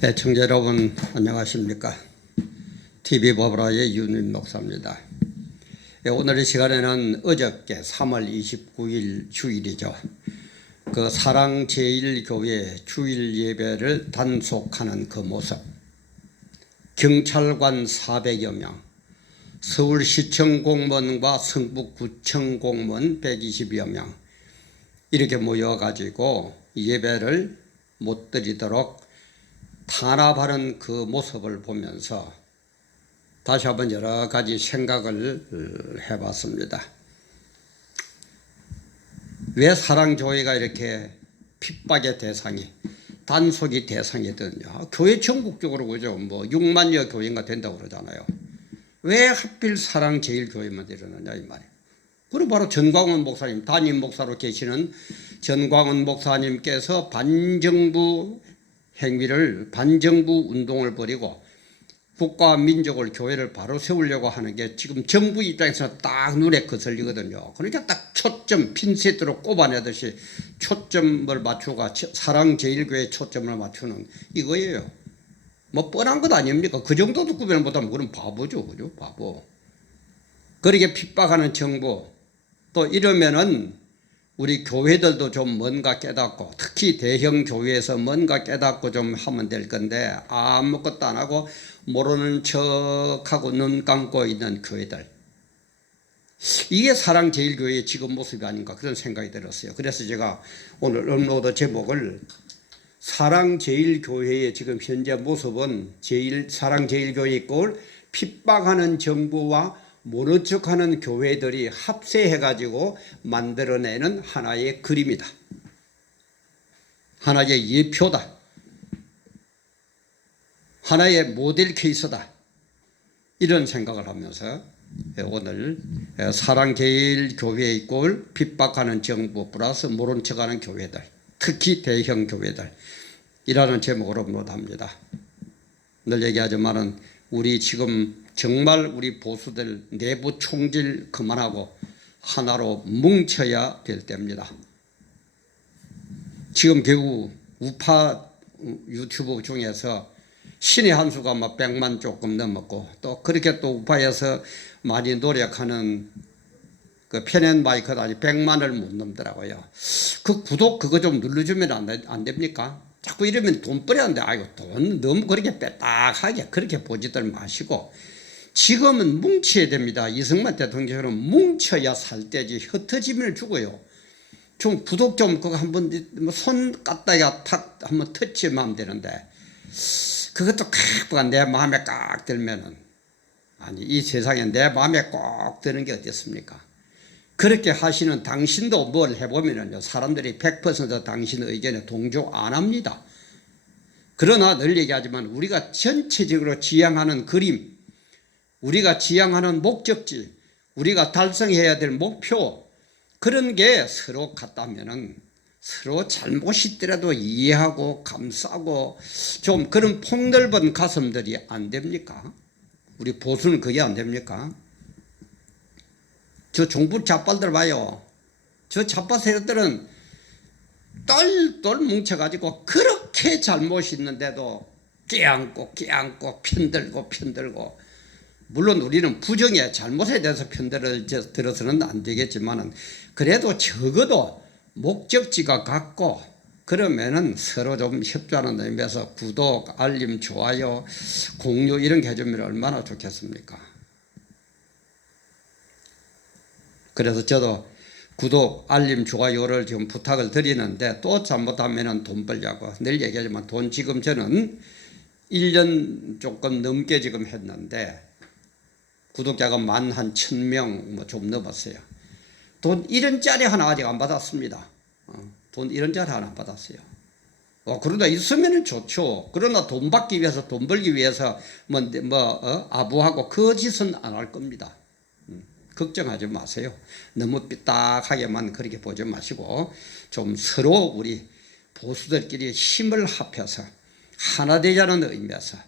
애청자 여러분 안녕하십니까? TV법라의 윤인 목사입니다. 오늘 이 시간에는 어저께 3월 29일 주일이죠. 그 사랑제일교회 주일 예배를 단속하는 그 모습, 경찰관 400여 명, 서울시청 공무원과 성북구청 공무원 120여 명 이렇게 모여가지고 예배를 못 드리도록 탄압하는 그 모습을 보면서 다시 한번 여러 가지 생각을 해봤습니다. 왜 사랑교회가 이렇게 핍박의 대상이, 단속이 대상이 되느냐. 교회 전국적으로 그죠. 뭐 6만여 교회가 된다고 그러잖아요. 왜 하필 사랑제일교회만 이러느냐 이 말이에요. 그리고 바로 전광훈 목사님, 담임 목사로 계시는 전광훈 목사님께서 반정부 행위를, 반정부 운동을 벌이고 국가와 민족을, 교회를 바로 세우려고 하는 게 지금 정부 입장에서 딱 눈에 거슬리거든요. 그러니까 딱 초점, 핀셋으로 꼽아내듯이 초점을 맞추고 사랑제일교회에 초점을 맞추는 이거예요. 뭐 뻔한 것 아닙니까? 그 정도도 구별 못하면 그건 바보죠. 그죠? 바보. 그렇게 핍박하는 정부, 또 이러면은 우리 교회들도 좀 뭔가 깨닫고, 특히 대형 교회에서 뭔가 깨닫고 좀 하면 될 건데 아무것도 안 하고 모르는 척하고 눈 감고 있는 교회들, 이게 사랑제일교회의 지금 모습이 아닌가 그런 생각이 들었어요. 그래서 제가 오늘 업로드 제목을 사랑제일교회의 지금 현재 모습은 사랑제일교회의 꼴 핍박하는 정부와 모른 척하는 교회들이 합세해가지고 만들어내는 하나의 그림이다. 하나의 예표다. 하나의 모델 케이스다. 이런 생각을 하면서 오늘 사랑제일교회의 꼴 핍박하는 정부 플러스 모른 척하는 교회들, 특히 대형 교회들 이라는 제목으로 업로드합니다. 늘 얘기하지만은 우리 지금 정말 우리 보수들 내부 총질 그만하고 하나로 뭉쳐야 될 때입니다. 지금 겨우 우파 유튜브 중에서 신의 한 수가 막 100만 조금 넘었고, 또 그렇게 또 우파에서 많이 노력하는 그 편앤 마이크도 아직 100만을 못 넘더라고요. 그 구독 그거 좀 눌러주면 안 됩니까? 자꾸 이러면 돈벌이 하는데, 아이고 돈 너무 그렇게 빼딱하게 그렇게 보지들 마시고 지금은 뭉쳐야 됩니다. 이승만 대통령처럼 뭉쳐야 살 때지 흩어지면 죽어요. 좀 구독 좀 그거 한번 손 갖다가 탁 한번 터치만 하면 되는데, 그것도 칵 내 마음에 꽉 들면은, 아니 이 세상에 내 마음에 꼭 드는 게 어떻습니까? 그렇게 하시는 당신도 뭘 해보면은요, 사람들이 100% 당신 의견에 동조 안 합니다. 그러나 늘 얘기하지만 우리가 전체적으로 지향하는 그림, 우리가 지향하는 목적지, 우리가 달성해야 될 목표, 그런 게 서로 같다면은 서로 잘못이 있더라도 이해하고 감싸고 좀 그런 폭넓은 가슴들이 안 됩니까? 우리 보수는 그게 안 됩니까? 저 정부 좌빨들 봐요. 저 좌파 세력들은 똘똘 뭉쳐가지고 그렇게 잘못이 있는데도 껴안고 편들고 물론 우리는 부정의 잘못에 대해서 편들을 들어서는 안 되겠지만은 그래도 적어도 목적지가 같고 그러면은 서로 좀 협조하는 의미에서 구독, 알림, 좋아요, 공유 이런 게 해주면 얼마나 좋겠습니까? 그래서 저도 구독, 알림, 좋아요를 지금 부탁을 드리는데, 또 잘못하면 돈 벌려고 늘 얘기하지만 돈 지금 저는 1년 조금 넘게 지금 했는데 구독자가 11,000명 뭐 좀 넘었어요. 돈 1원짜리 하나 아직 안 받았습니다. 돈 1원짜리 하나 안 받았어요. 그러다 있으면 좋죠. 그러나 돈 받기 위해서, 돈 벌기 위해서 아부하고 그 짓은 안 할 겁니다. 걱정하지 마세요. 너무 삐딱하게만 그렇게 보지 마시고 좀 서로 우리 보수들끼리 힘을 합해서 하나 되자는 의미에서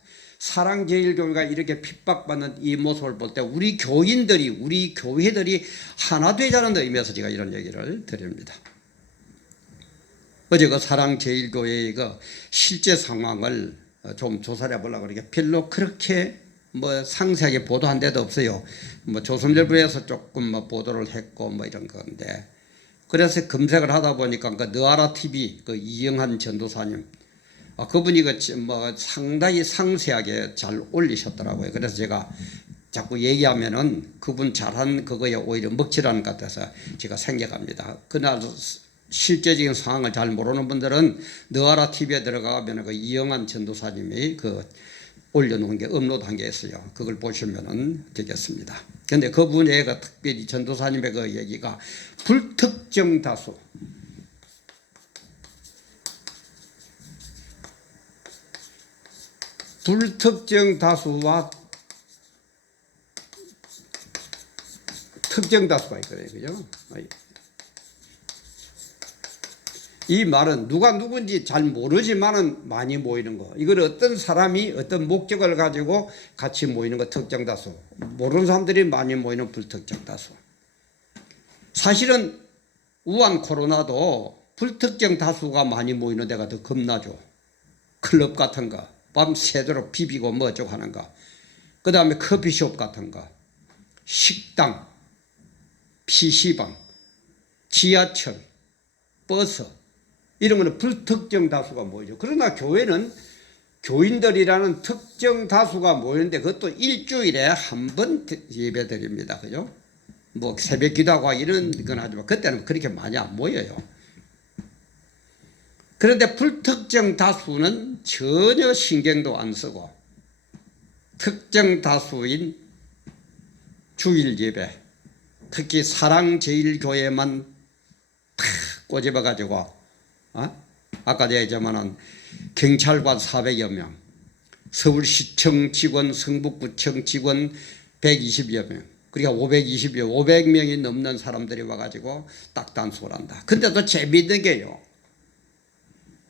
사랑제일교회가 이렇게 핍박받는 이 모습을 볼 때 우리 교인들이, 우리 교회들이 하나 되자는 의미에서 제가 이런 얘기를 드립니다. 어제 그 사랑제일교회의 그 실제 상황을 좀 조사를 해보려고 그러니까 별로 그렇게 뭐 상세하게 보도한 데도 없어요. 뭐 조선일보에서 조금 뭐 보도를 했고 뭐 이런 건데, 그래서 검색을 하다 보니까 그 너아라 TV 그 이영한 전도사님, 그분이 뭐 상당히 상세하게 잘 올리셨더라고요. 그래서 제가 자꾸 얘기하면은 그분 잘한 그거에 오히려 먹칠하는 것 같아서 제가 생각합니다. 그날 실제적인 상황을 잘 모르는 분들은 너아라 TV에 들어가면 그 이영한 전도사님이 그 올려놓은 게 업로드한 게 있어요. 그걸 보시면 되겠습니다. 근데 그분의 그 특별히 전도사님의 그 얘기가 불특정 다수, 불특정 다수와 특정 다수가 있거든요. 그죠? 이 말은 누가 누군지 잘 모르지만은 많이 모이는 거. 이걸 어떤 사람이 어떤 목적을 가지고 같이 모이는 거 특정 다수. 모르는 사람들이 많이 모이는 불특정 다수. 사실은 우한 코로나도 불특정 다수가 많이 모이는 데가 더 겁나죠. 클럽 같은 거, 밤 새도록 비비고 뭐 어쩌고 하는 거. 그 다음에 커피숍 같은 거, 식당, PC방, 지하철, 버스, 이런 거는 불특정 다수가 모이죠. 그러나 교회는 교인들이라는 특정 다수가 모이는데 그것도 일주일에 한 번 예배 드립니다. 그죠? 뭐 새벽 기도하고 이런 건 하지만 그때는 그렇게 많이 안 모여요. 그런데 불특정 다수는 전혀 신경도 안 쓰고 특정 다수인 주일 예배, 특히 사랑제일교회만 탁 꼬집어가지고 아까 얘기했지만은 경찰관 400여 명, 서울시청 직원, 성북구청 직원 120여 명, 그러니까 500명이 넘는 사람들이 와가지고 딱 단속을 한다. 근데 또 재미있는 게요.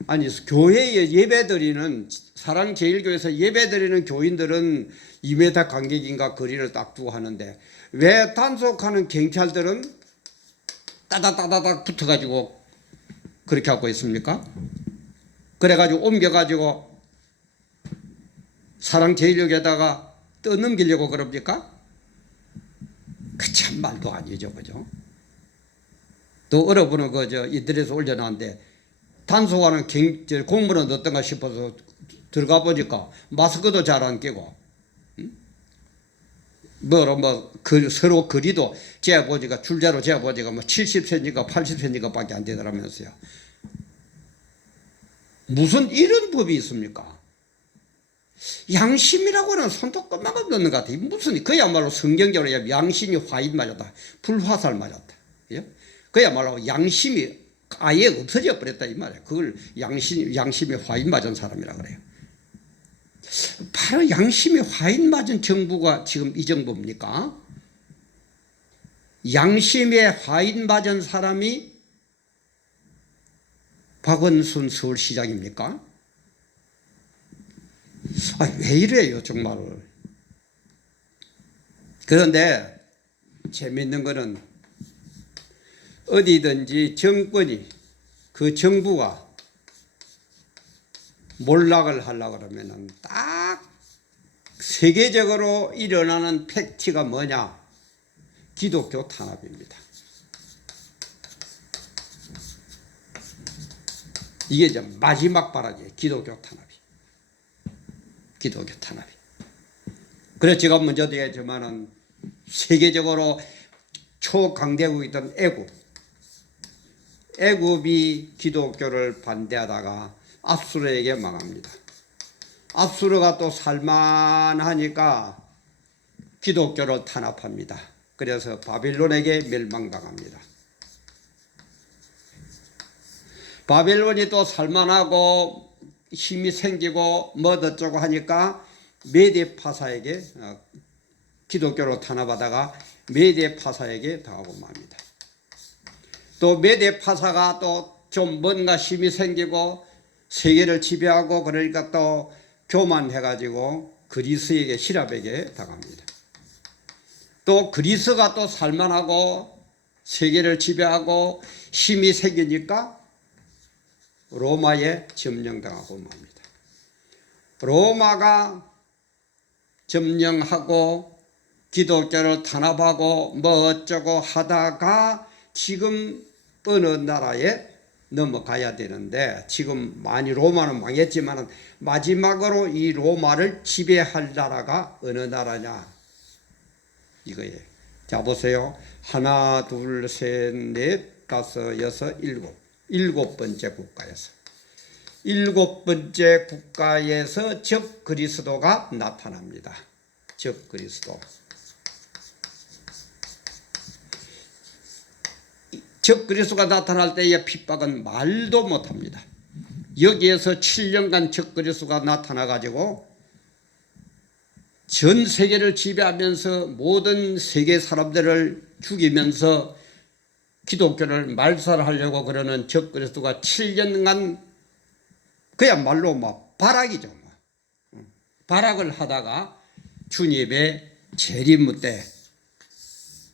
아니 교회에 예배드리는 사랑제일교회에서 예배드리는 교인들은 2m 간격인가 거리를 딱 두고 하는데 왜 단속하는 경찰들은 따다다다닥 붙어가지고 그렇게 하고 있습니까? 그래가지고 옮겨가지고 사랑제일교회에다가 떠넘기려고 그럽니까? 그 참 말도 아니죠, 그죠? 또 여러분은 그저 인터넷에 올려놨는데 단속하는 공무원은 어떤가 싶어서 들어가 보니까 마스크도 잘 안 끼고, 서로 거리도 재보니까 줄자로 재보니까 뭐 70cm인가 80cm인가 밖에 안 되더라면서요. 무슨 이런 법이 있습니까? 양심이라고는 손도 끄만큼 넣는 것 같아요. 무슨 그야말로 성경적으로 양심이 화인 맞았다. 불화살 맞았다. 그야말로 양심이 아예 없어져 버렸다 이 말이에요. 그걸 양심이 화인 맞은 사람이라 그래요. 바로 양심이 화인 맞은 정부가 지금 이 정부입니까? 양심에 화인 맞은 사람이 박원순 서울시장입니까? 왜 이래요 정말. 그런데 재밌는 거는 어디든지 정권이 그 정부가 몰락을 하려고 그러면 딱 세계적으로 일어나는 팩트가 뭐냐? 기독교 탄압입니다. 이게 이제 마지막 발악이에요. 기독교 탄압이. 기독교 탄압이. 그래서 제가 먼저도 얘기했지만은 세계적으로 초강대국이던 애굽이 기독교를 반대하다가 압수르에게 망합니다. 압수르가 또 살만하니까 기독교를 탄압합니다. 그래서 바빌론에게 멸망당합니다. 바벨론이 또 살만하고 힘이 생기고 뭐 어쩌고 하니까 메데 파사에게 기독교로 탄압하다가 메데 파사에게 당하고 맙니다. 또 메데 파사가 또 좀 뭔가 힘이 생기고 세계를 지배하고 그러니까 또 교만해가지고 그리스에게 히랍에게 당합니다. 또 그리스가 또 살만하고 세계를 지배하고 힘이 생기니까 로마에 점령당하고 맙니다. 로마가 점령하고 기독교를 탄압하고 뭐 어쩌고 하다가 지금 어느 나라에 넘어가야 되는데, 지금 많이 로마는 망했지만 마지막으로 이 로마를 지배할 나라가 어느 나라냐 이거예요. 자 보세요. 하나 둘 셋 넷 다섯 여섯 일곱 번째 국가에서, 일곱 번째 국가에서 적 그리스도가 나타납니다. 적 그리스도. 적 그리스도가 나타날 때의 핍박은 말도 못합니다. 여기에서 7년간 적 그리스도가 나타나 가지고 전 세계를 지배하면서 모든 세계 사람들을 죽이면서 기독교를 말살하려고 그러는 적 그리스도가 7년간 그야말로 뭐 발악이죠. 발악을 하다가 주님의 재림 때,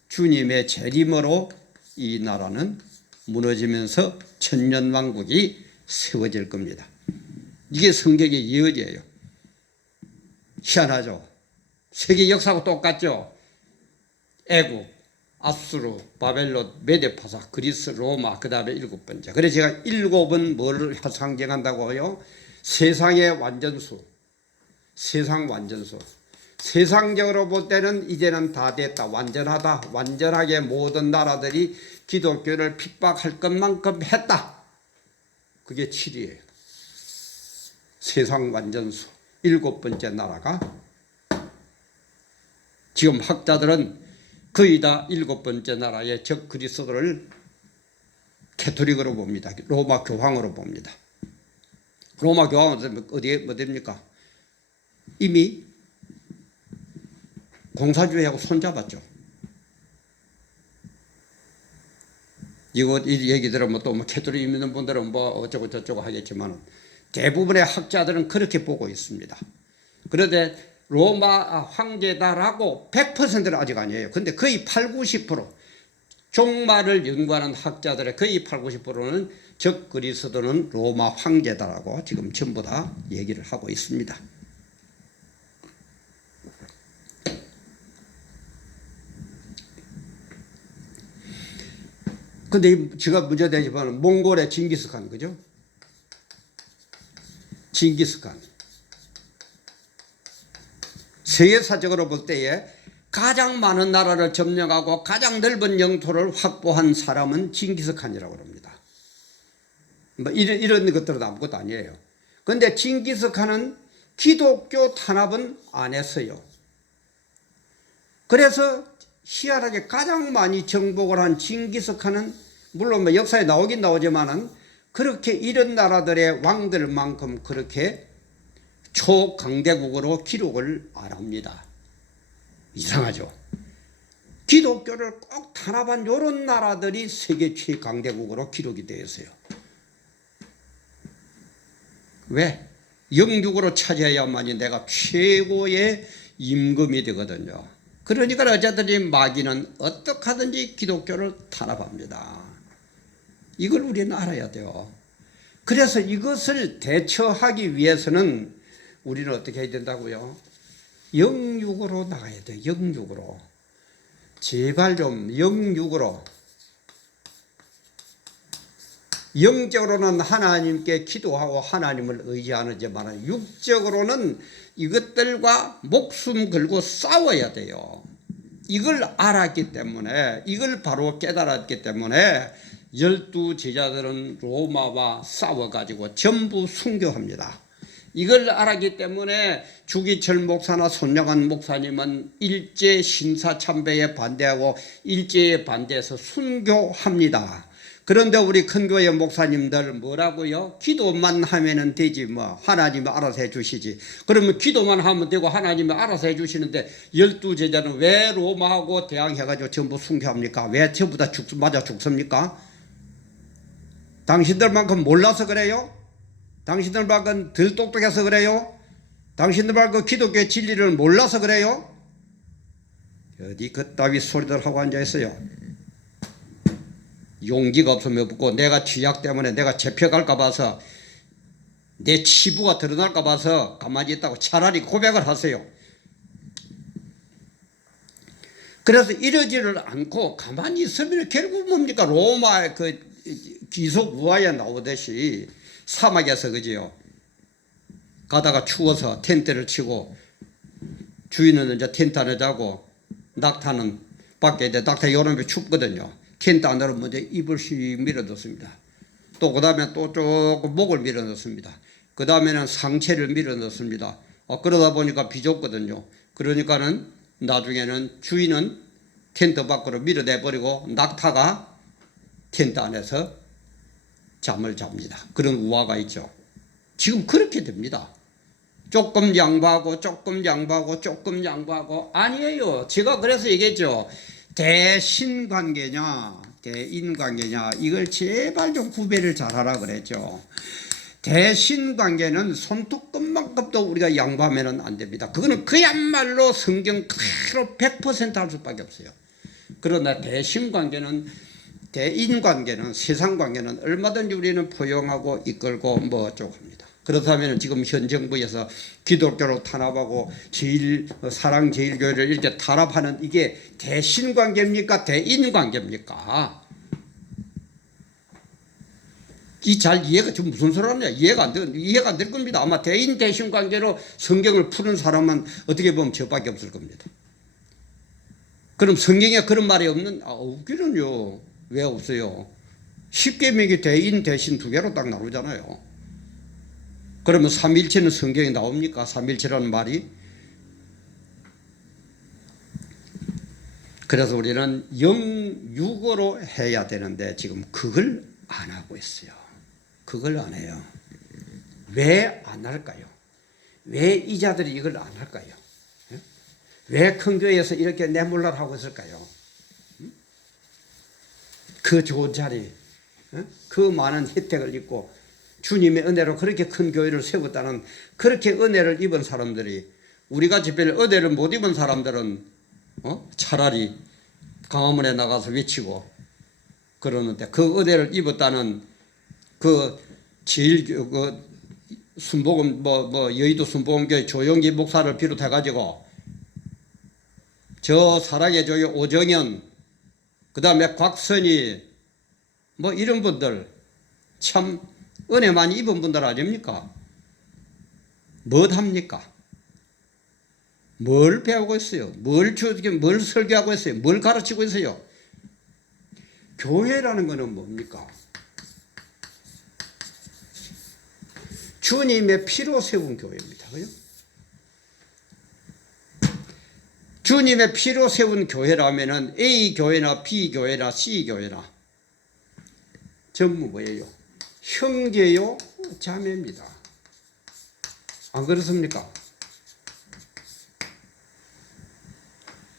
주님의 재림으로 이 나라는 무너지면서 천년왕국이 세워질 겁니다. 이게 성경의 예언이에요. 희한하죠. 세계 역사하고 똑같죠. 애국, 아수르, 바벨론, 메데파사, 그리스, 로마, 그 다음에 일곱 번째. 그래서 제가 일곱은 뭐를 상징한다고요? 세상의 완전수, 세상 완전수. 세상적으로 볼 때는 이제는 다 됐다, 완전하다, 완전하게 모든 나라들이 기독교를 핍박할 것만큼 했다. 그게 7이에요. 세상 완전수. 일곱 번째 나라가, 지금 학자들은 거의 다 일곱 번째 나라의 적 그리스도를 캐토릭으로 봅니다. 로마 교황으로 봅니다. 로마 교황은 어디에 어디입니까? 이미 공사주의하고 손잡았죠. 이거 이 얘기 들으면 또 뭐 캐토릭 믿는 분들은 뭐 어쩌고 저쩌고 하겠지만 대부분의 학자들은 그렇게 보고 있습니다. 그런데 로마 황제다라고 100%는 아직 아니에요. 근데 거의 8, 90% 종말을 연구하는 학자들의 거의 8, 90%는 적 그리스도는 로마 황제다라고 지금 전부 다 얘기를 하고 있습니다. 근데 제가 문제되지만 몽골의 징기스칸, 그죠? 징기스칸. 세계사적으로 볼 때에 가장 많은 나라를 점령하고 가장 넓은 영토를 확보한 사람은 징기스칸이라고 합니다. 뭐 이런 것들은 아무것도 아니에요. 그런데 징기스칸은 기독교 탄압은 안 했어요. 그래서 희한하게 가장 많이 정복을 한 징기스칸은 물론 뭐 역사에 나오긴 나오지만은 그렇게 이런 나라들의 왕들만큼 그렇게 초강대국으로 기록을 안 합니다. 이상하죠. 기독교를 꼭 탄압한 이런 나라들이 세계 최강대국으로 기록이 되어 있어요. 왜? 영육으로 차지해야만이 내가 최고의 임금이 되거든요. 그러니까 어쨌든지 마귀는 어떻게 하든지 기독교를 탄압합니다. 이걸 우리는 알아야 돼요. 그래서 이것을 대처하기 위해서는 우리는 어떻게 해야 된다고요? 영육으로 나가야 돼요. 영육으로. 제발 좀 영육으로. 영적으로는 하나님께 기도하고 하나님을 의지하는지만 육적으로는 이것들과 목숨 걸고 싸워야 돼요. 이걸 알았기 때문에, 이걸 바로 깨달았기 때문에 12 제자들은 로마와 싸워가지고 전부 순교합니다. 이걸 알았기 때문에 주기철 목사나 손영환 목사님은 일제 신사참배에 반대하고 일제에 반대해서 순교합니다. 그런데 우리 큰교회 목사님들 뭐라고요? 기도만 하면 되지 뭐 하나님이 알아서 해주시지. 그러면 기도만 하면 되고 하나님이 알아서 해주시는데 12 제자는 왜 로마하고 대항해가지고 전부 순교합니까? 왜 전부 다 맞아 죽습니까? 당신들만큼 몰라서 그래요? 당신들만큼 덜 똑똑해서 그래요? 당신들만큼 기독교의 진리를 몰라서 그래요? 어디 그따위 소리들 하고 앉아있어요. 용기가 없으면 묻고 내가 취약 때문에 내가 잡혀갈까 봐서 내 치부가 드러날까 봐서 가만히 있다고 차라리 고백을 하세요. 그래서 이러지를 않고 가만히 있으면 결국 뭡니까? 로마 그 귀속 우화에 나오듯이 사막에서 그지요. 가다가 추워서 텐트를 치고 주인은 이제 텐트 안에 자고 낙타는 밖에 있는데 낙타 여름에 춥거든요. 텐트 안으로 먼저 이불 씩 밀어넣습니다. 또 그 다음에 또 조금 목을 밀어넣습니다. 그 다음에는 상체를 밀어넣습니다. 그러다 보니까 비좁거든요. 그러니까는 나중에는 주인은 텐트 밖으로 밀어내버리고 낙타가 텐트 안에서 잠을 잡니다. 그런 우화가 있죠. 지금 그렇게 됩니다. 조금 양보하고 조금 양보하고 조금 양보하고 아니에요. 제가 그래서 얘기했죠. 대신관계냐 대인관계냐 이걸 제발 좀 구별을 잘하라 그랬죠. 대신관계는 손톱끝만큼도 우리가 양보하면 안 됩니다. 그거는 그야말로 성경 그대로 100% 할 수밖에 없어요. 그러나 대신관계는 대인관계는 세상관계는 얼마든지 우리는 포용하고 이끌고 뭐 어쩌고 합니다. 그렇다면 지금 현 정부에서 기독교로 탄압하고 사랑제일교회를 이렇게 탄압하는 이게 대신관계입니까? 대인관계입니까? 이 잘 이해가 좀 무슨 소리 하냐? 이해가 안 될 겁니다. 아마 대인 대신 관계로 성경을 푸는 사람은 어떻게 보면 저밖에 없을 겁니다. 그럼 성경에 그런 말이 없기는요. 왜 없어요? 십계명이 대인 대신 두 개로 딱 나오잖아요. 그러면 삼일체는 성경에 나옵니까? 삼일체라는 말이? 그래서 우리는 영육으로 해야 되는데 지금 그걸 안 하고 있어요. 그걸 안 해요. 왜 안 할까요? 왜 이자들이 이걸 안 할까요? 왜 큰 교회에서 이렇게 내몰라 하고 있을까요? 그 좋은 자리, 그 많은 혜택을 입고 주님의 은혜로 그렇게 큰 교회를 세웠다는 그렇게 은혜를 입은 사람들이 우리같이 별 은혜를 못 입은 사람들은 차라리 강화문에 나가서 외치고 그러는데 그 은혜를 입었다는 그 제일 그 순복음 여의도 순복음교회 조영기 목사를 비롯해 가지고 저 사랑의 조교 오정현 그다음에 곽선희 뭐 이런 분들 참 은혜 많이 입은 분들 아닙니까? 뭐 합니까? 뭘 배우고 있어요? 뭘 설교하고 있어요? 뭘 가르치고 있어요? 교회라는 것은 뭡니까? 주님의 피로 세운 교회입니다. 그죠? 주님의 피로 세운 교회라면은 A 교회나 B 교회나 C 교회나 전부 뭐예요? 형제요, 자매입니다. 안 그렇습니까?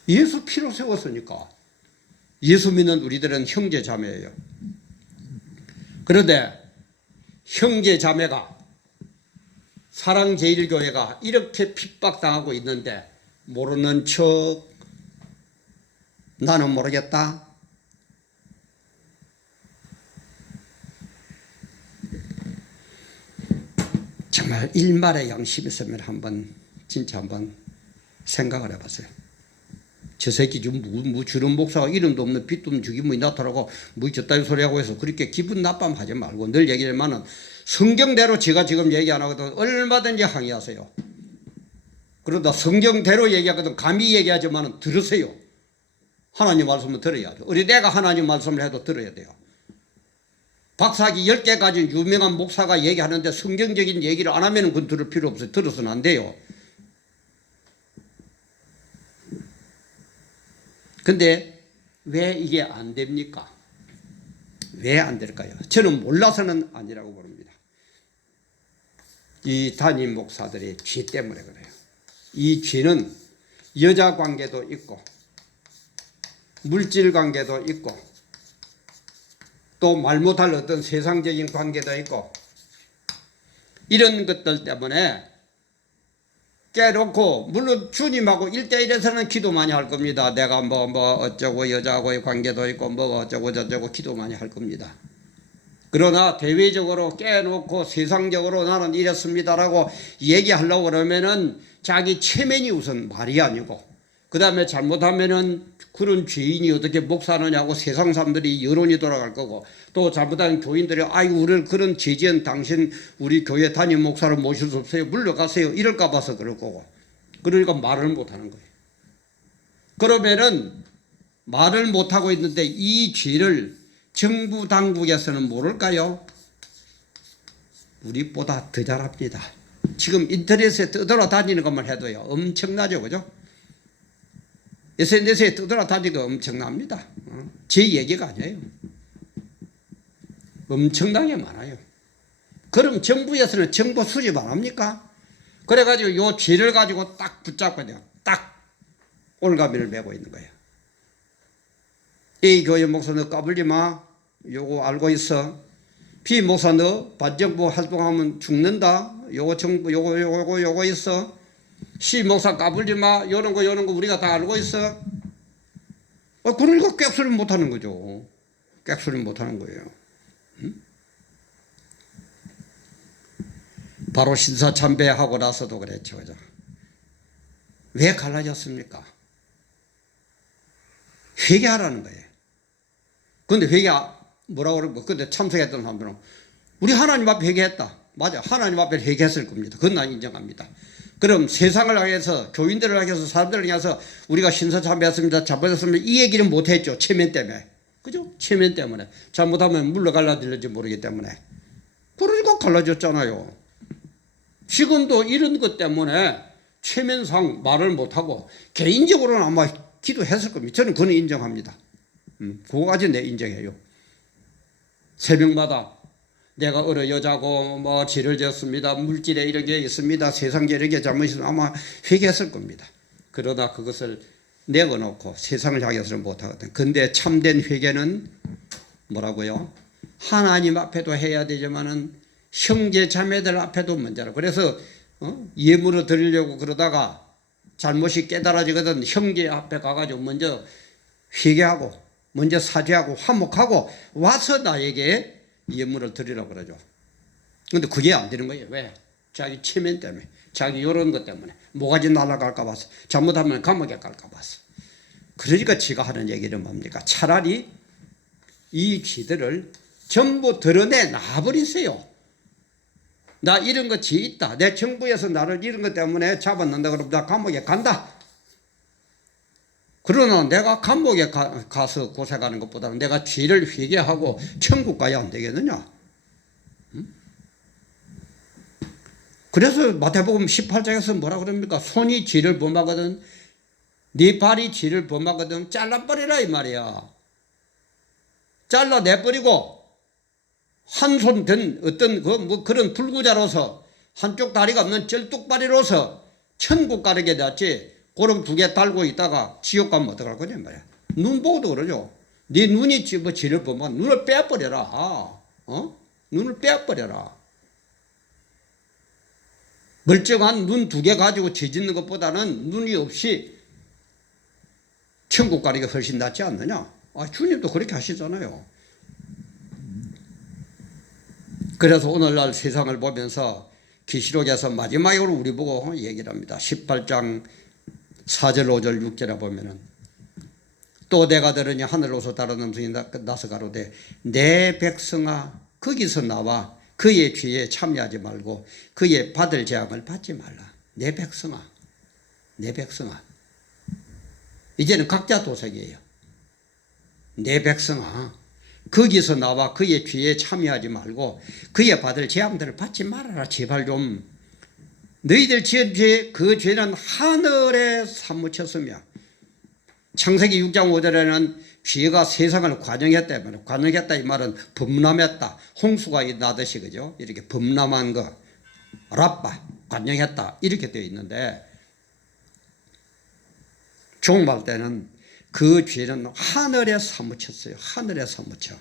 예수 피로 세웠으니까 예수 믿는 우리들은 형제 자매예요. 그런데 형제 자매가 사랑제일교회가 이렇게 핍박당하고 있는데 모르는 척 나는 모르겠다. 정말 일말의 양심이 있으면 진짜 한번 생각을 해보세요. 저 새끼 지금 주름 목사가 이름도 없는 빚도 없는 죽이면 나타나고 뭐 저따위 소리하고 해서 그렇게 기분 나쁨 하지 말고 늘 얘기하지만은 성경대로 제가 지금 얘기 안 하거든 얼마든지 항의하세요. 그러다 성경대로 얘기하거든 감히 얘기하지만은 들으세요. 하나님 말씀을 들어야죠. 우리 내가 하나님 말씀을 해도 들어야 돼요. 박사학위 10개 가진 유명한 목사가 얘기하는데 성경적인 얘기를 안 하면 그건 들을 필요 없어요. 들어서는 안 돼요. 근데 왜 이게 안 됩니까? 왜 안 될까요? 저는 몰라서는 아니라고 봅니다. 이 담임 목사들의 죄 때문에 그래요. 이 죄는 여자 관계도 있고 물질 관계도 있고 또 말 못할 어떤 세상적인 관계도 있고 이런 것들 때문에 깨놓고 물론 주님하고 1대1에서는 기도 많이 할 겁니다. 내가 뭐 어쩌고 여자하고의 관계도 있고 뭐 어쩌고 저쩌고 기도 많이 할 겁니다. 그러나 대외적으로 깨놓고 세상적으로 나는 이랬습니다라고 얘기하려고 그러면은 자기 체면이 우선 말이 아니고, 그 다음에 잘못하면은 그런 죄인이 어떻게 목사느냐고 세상 사람들이 여론이 돌아갈 거고, 또 잘못하면 교인들이 아이고 우리를 그런 죄지은 당신 우리 교회 담임 목사로 모실 수 없어요, 물러가세요, 이럴까 봐서 그럴 거고. 그러니까 말을 못하는 거예요. 그러면은 말을 못하고 있는데 이 죄를 정부 당국에서는 모를까요? 우리보다 더 잘합니다. 지금 인터넷에 떠돌아다니는 것만 해도요 엄청나죠, 그죠? SNS에 떠돌아다니는 거 엄청납니다. 제 얘기가 아니에요. 엄청나게 많아요. 그럼 정부에서는 정보 수집 안 합니까? 그래가지고 요 죄를 가지고 딱 붙잡거든요. 딱 올가미를 메고 있는 거예요. A 교회 목사 너 까불지 마. 요거 알고 있어. B 목사 너 반정부 활동하면 죽는다. 요거 정부 요거 있어. C 목사 까불지 마. 요런 거 우리가 다 알고 있어. 그러니까 객소리 못 하는 거죠. 객소리 못 하는 거예요. 바로 신사참배하고 나서도 그랬죠. 그죠? 왜 갈라졌습니까? 회개하라는 거예요. 근데 뭐라고 그러고, 근데 참석했던 사람들은 우리 하나님 앞에 회개했다. 맞아. 하나님 앞에 회개했을 겁니다. 그건 난 인정합니다. 그럼 세상을 향해서, 교인들을 향해서, 사람들을 향해서 우리가 신사참배했습니다, 잘못했습니다, 이 얘기는 못했죠. 체면 때문에. 그죠? 체면 때문에. 잘못하면 물러갈라질지 모르기 때문에. 그러니까 갈라졌잖아요. 지금도 이런 것 때문에 체면상 말을 못하고 개인적으로는 아마 기도했을 겁니다. 저는 그건 인정합니다. 그거까지 내 인정해요. 새벽마다 내가 어려 여자고 뭐 죄를 지었습니다, 물질에 이런 게 있습니다, 세상에 이런 게 잘못있으면 아마 회개했을 겁니다. 그러다 그것을 내어놓고 세상을 향해서는 못하거든. 근데 참된 회개는 뭐라고요? 하나님 앞에도 해야 되지만은 형제 자매들 앞에도 먼저라. 그래서 예물을 드리려고 그러다가 잘못이 깨달아지거든. 형제 앞에 가가지고 먼저 회개하고 먼저 사죄하고 화목하고 와서 나에게 예물을 드리라고 그러죠. 근데 그게 안 되는 거예요. 왜? 자기 체면 때문에, 자기 이런 것 때문에, 모가지 날아갈까 봐서, 잘못하면 감옥에 갈까 봐서. 그러니까 지가 하는 얘기는 뭡니까? 차라리 이 쥐들을 전부 드러내 놔버리세요. 나 이런 거 죄 있다. 내 정부에서 나를 이런 것 때문에 잡았는다. 그러면 나 감옥에 간다. 그러나 내가 감옥에 가서 고생하는 것보다는 내가 죄를 회개하고 천국 가야 안 되겠느냐? 그래서 마태복음 18장에서 뭐라 그럽니까? 손이 죄를 범하거든, 네 발이 죄를 범하거든 잘라버리라 이 말이야. 잘라내버리고 한 손 든 어떤 그런 불구자로서 한쪽 다리가 없는 쩔뚝발이로서 천국 가르게 놨지, 그럼 두 개 달고 있다가 지옥 가면 어떡할 거냐 말이야. 눈 보고도 그러죠. 네 눈이 죄를 범하면 눈을 빼버려라. 눈을 빼버려라. 멀쩡한 눈 두 개 가지고 죄 짓는 것보다는 눈이 없이 천국 가기가 훨씬 낫지 않느냐. 주님도 그렇게 하시잖아요. 그래서 오늘날 세상을 보면서 계시록에서 마지막으로 우리 보고 얘기를 합니다. 18장 4절 5절 6절에 보면은 또 내가 들으니 하늘로서 다른 음성이 나서 가로되 내 백성아 거기서 나와 그의 죄에 참여하지 말고 그의 받을 재앙을 받지 말라. 내 백성아, 내 백성아. 이제는 각자 도색이에요. 내 백성아 거기서 나와 그의 죄에 참여하지 말고 그의 받을 재앙들을 받지 말아라. 제발 좀. 너희들 지은 죄, 그 죄는 하늘에 사무쳤으며, 창세기 6장 5절에는 죄가 세상을 관영했다. 관영했다 이 말은 범람했다. 홍수가 나듯이, 그죠? 이렇게 범람한 거, 라빠, 관영했다. 이렇게 되어 있는데, 종말 때는 그 죄는 하늘에 사무쳤어요. 하늘에 사무쳐.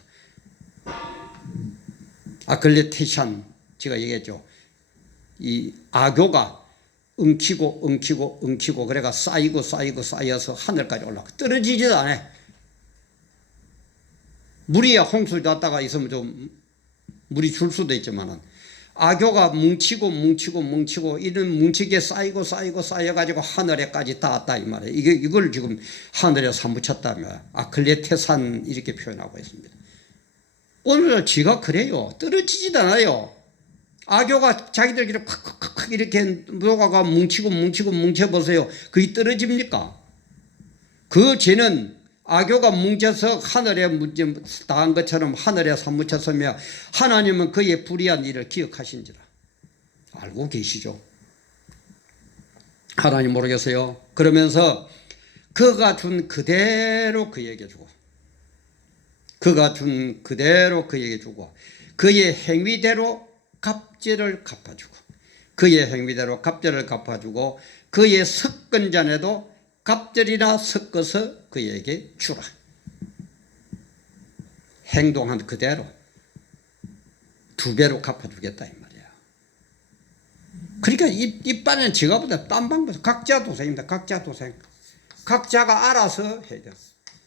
아클레티션, 제가 얘기했죠. 이 악교가 엉키고 그래가 쌓여서 하늘까지 올라가. 떨어지지도 않아. 물 위에 홍수 났다가 있으면 좀 물이 줄 수도 있지만은 악교가 뭉치고 이런 뭉치게 쌓이고 쌓여가지고 하늘에까지 닿았다 이 말이에요. 이걸 지금 하늘에 사무쳤다며 아클레테산 이렇게 표현하고 있습니다. 오늘 지가 그래요. 떨어지지도 않아요. 악교가 자기들끼리 콱콱콱 이렇게 녹아가 뭉쳐보세요. 그게 떨어집니까? 그 죄는 악교가 뭉쳐서 하늘에 닿은 것처럼 하늘에 사무쳤으며 하나님은 그의 불의한 일을 기억하신지라. 알고 계시죠? 하나님 모르겠어요? 그러면서 그가 준 그대로 그에게 주고 그가 준 그대로 그에게 주고 그의 행위대로 갑절을 갚아주고 그의 행위대로 갑절을 갚아주고 그의 석권전에도 갑절이나 섞어서 그에게 주라. 행동한 그대로 2배로 갚아주겠다 이 말이야. 그러니까 이빨은 지가보다 딴 방법 각자 도생입니다. 각자 도생. 각자가 알아서 해야 돼요.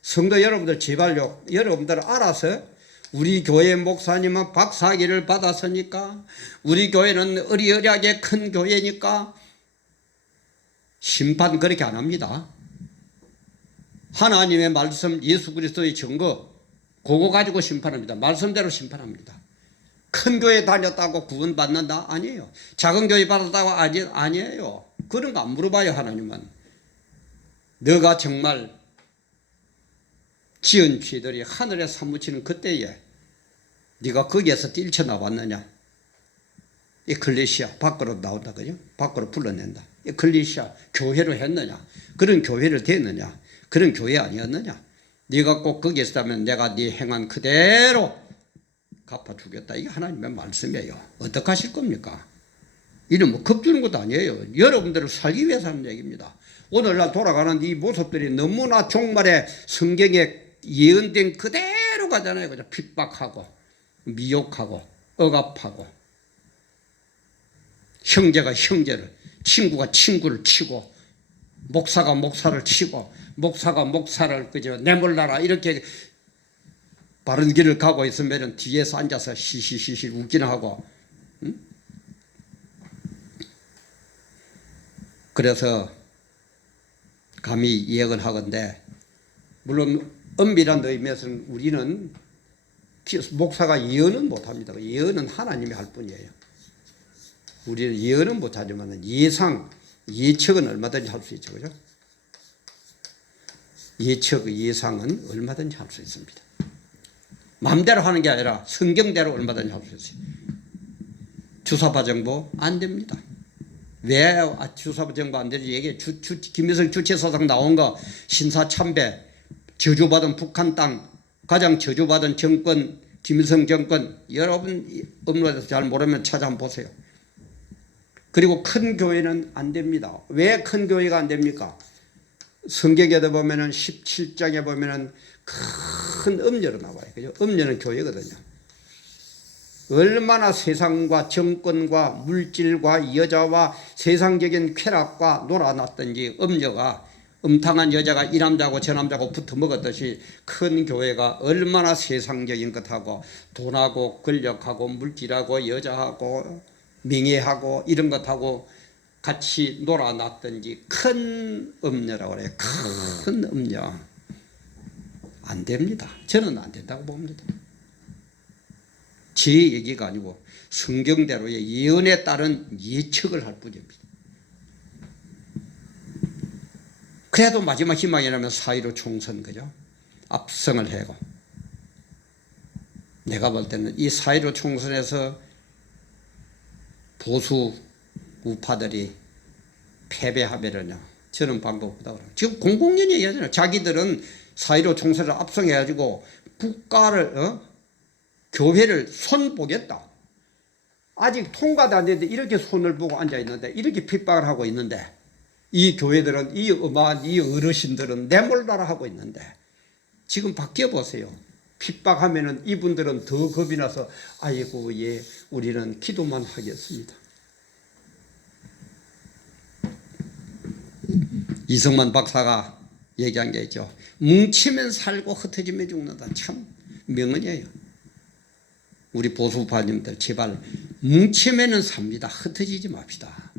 성도 여러분들 제발요. 여러분들 알아서 우리 교회 목사님은 박사학위를 받았으니까 우리 교회는 어리어리하게 큰 교회니까 심판 그렇게 안 합니다. 하나님의 말씀 예수 그리스도의 증거 그거 가지고 심판합니다. 말씀대로 심판합니다. 큰 교회 다녔다고 구원받는다? 아니에요. 작은 교회 받았다고 아니에요. 그런 거 안 물어봐요. 하나님은. 너가 정말 지은 죄들이 하늘에 사무치는 그때에 네가 거기에서 뛰쳐나왔느냐. 에클레시아 밖으로 나온다 그죠? 밖으로 불러낸다. 에클레시아 교회로 했느냐? 그런 교회를 됐느냐? 그런 교회 아니었느냐? 네가 꼭 거기에 있다면 내가 네 행한 그대로 갚아주겠다. 이게 하나님의 말씀이에요. 어떻게 하실 겁니까? 이는 뭐 겁주는 것도 아니에요. 여러분들을 살기 위해서 하는 얘기입니다. 오늘날 돌아가는 이 모습들이 너무나 종말에 성경에 예언된 그대로 가잖아요. 그죠? 핍박하고 미혹하고 억압하고 형제가 형제를 친구가 친구를 치고 목사가 목사를 치고 목사가 목사를 그저 내몰라라 이렇게 바른 길을 가고 있으면 뒤에서 앉아서 시시시시 웃기나 하고 그래서 감히 예언하건대 물론 엄밀한 의미에서는 우리는 목사가 예언은 못합니다. 예언은 하나님이 할 뿐이에요. 우리는 예언은 못하지만 예측은 얼마든지 할 수 있죠. 그죠? 예상은 얼마든지 할 수 있습니다. 마음대로 하는 게 아니라 성경대로 얼마든지 할 수 있어요. 주사파 정보 안 됩니다. 왜 주사파 정보 안 되는지 얘기해. 김일성 주체사상 나온 거 신사참배 저주받은 북한 땅 가장 저주받은 정권 김일성 정권 여러분 업로드에서 잘 모르면 찾아 한번 보세요. 그리고 큰 교회는 안 됩니다. 왜 큰 교회가 안 됩니까? 성경에 보면은 17장에 보면은 큰 음녀로 나와요. 그죠? 음녀는 교회거든요. 얼마나 세상과 정권과 물질과 여자와 세상적인 쾌락과 놀아놨던지 음녀가 음탕한 여자가 이 남자고 저 남자고 붙어 먹었듯이 큰 교회가 얼마나 세상적인 것하고 돈하고 권력하고 물질하고 여자하고 명예하고 이런 것하고 같이 놀아놨던지 큰 음녀라고 그래요. 큰 음녀. 안 됩니다. 저는 안 된다고 봅니다. 제 얘기가 아니고 성경대로의 예언에 따른 예측을 할 뿐입니다. 그래도 마지막 희망이라면 4.15 총선 그죠? 압승을 해고 내가 볼 때는 이 4.15 총선에서 보수 우파들이 패배하면요 저는 방법 없다고 그래요. 지금 공공연히 얘기하잖아요. 자기들은 4.15 총선을 압승해가지고 국가를 교회를 손보겠다. 아직 통과도 안 됐는데 이렇게 손을 보고 앉아있는데 이렇게 핍박을 하고 있는데 이 교회들은 이 어마한 이 어르신들은 내몰라라 하고 있는데 지금 바뀌어 보세요. 핍박하면은 이분들은 더 겁이 나서 아이고 예 우리는 기도만 하겠습니다. 이성만 박사가 얘기한 게 있죠. 뭉치면 살고 흩어지면 죽는다. 참 명언이에요. 우리 보수파님들 제발 뭉치면은 삽니다. 흩어지지 맙시다.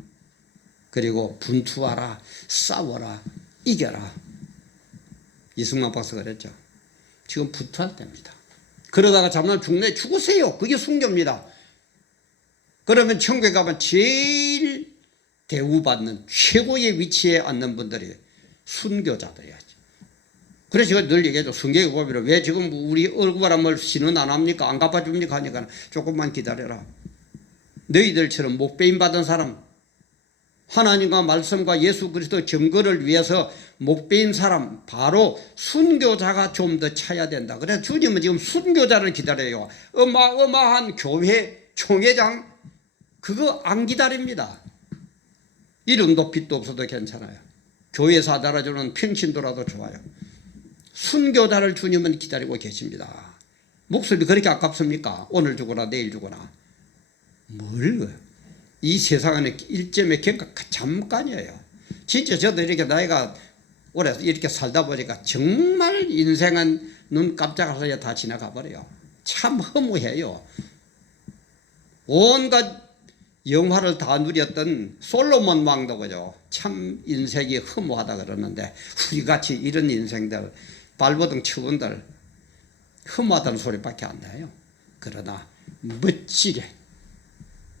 그리고 분투하라, 싸워라, 이겨라. 이승만 박사가 그랬죠. 지금 분투할 때입니다. 그러다가 잠깐 죽으세요. 그게 순교입니다. 그러면 천국에 가면 제일 대우받는 최고의 위치에 앉는 분들이 순교자들이야지. 그래서 제가 늘 얘기해도 성경의 고비로 왜 지금 우리 얼굴바람을 신은 안 합니까? 안 갚아줍니까? 하니까 조금만 기다려라. 너희들처럼 목배임 받은 사람, 하나님과 말씀과 예수 그리스도 증거를 위해서 목배인 사람, 바로 순교자가 좀 더 차야 된다. 그래서 주님은 지금 순교자를 기다려요. 어마어마한 교회 총회장 그거 안 기다립니다. 이름도 빛도 없어도 괜찮아요. 교회에서 달아주는 평신도라도 좋아요. 순교자를 주님은 기다리고 계십니다. 목숨이 그렇게 아깝습니까? 오늘 죽거나 내일 죽거나. 뭘? 이 세상은 일점의 경과 잠깐이에요. 진짜 저도 이렇게 나이가 오래 이렇게 살다 보니까 정말 인생은 눈 깜짝할 사이에 다 지나가 버려요. 참 허무해요. 온갖 영화를 다 누렸던 솔로몬 왕도 그죠. 참 인생이 허무하다 그러는데 우리같이 이런 인생들 발버둥 치분들 허무하다는 소리밖에 안 나요. 그러나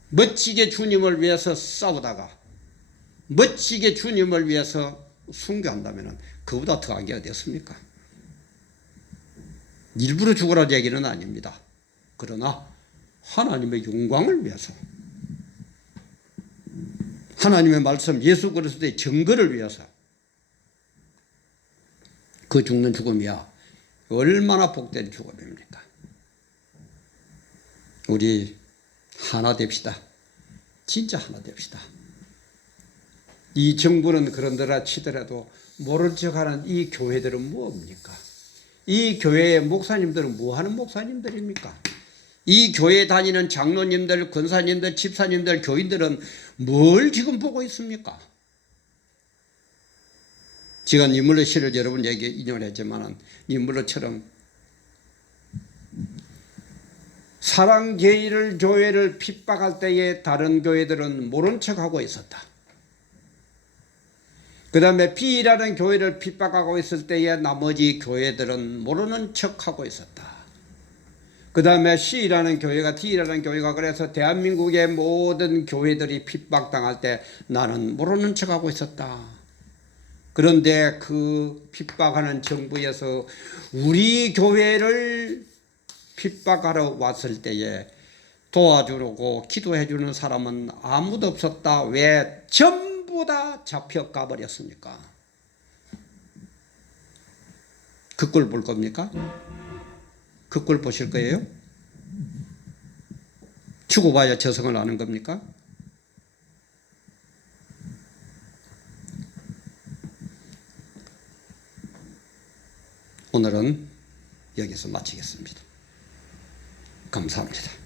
멋지게 주님을 위해서 싸우다가 멋지게 주님을 위해서 순교한다면 그보다 더한 게 어디 있습니까? 일부러 죽으라는 얘기는 아닙니다. 그러나 하나님의 영광을 위해서, 하나님의 말씀 예수 그리스도의 증거를 위해서 그 죽는 죽음이야 얼마나 복된 죽음입니까? 우리 하나 됩시다. 진짜 하나 됩시다. 이 정부는 그런데라 치더라도 모른 척하는 이 교회들은 뭡니까? 이 교회의 목사님들은 뭐하는 목사님들입니까? 이 교회 다니는 장로님들, 권사님들, 집사님들, 교인들은 뭘 지금 보고 있습니까? 제가 니물러 시를 여러분에게 인용했지만 니물러처럼 사랑제일을 교회를 핍박할 때에 다른 교회들은 모른 척하고 있었다. 그 다음에 B라는 교회를 핍박하고 있을 때에 나머지 교회들은 모르는 척하고 있었다. 그 다음에 C라는 교회가 D라는 교회가 그래서 대한민국의 모든 교회들이 핍박당할 때 나는 모르는 척하고 있었다. 그런데 그 핍박하는 정부에서 우리 교회를 핍박하러 왔을 때에 도와주려고 기도해 주는 사람은 아무도 없었다. 왜 전부 다 잡혀가 버렸습니까? 그 꼴 볼 겁니까? 그 꼴 보실 거예요? 죽어봐야 저승을 아는 겁니까? 오늘은 여기서 마치겠습니다. 감사합니다.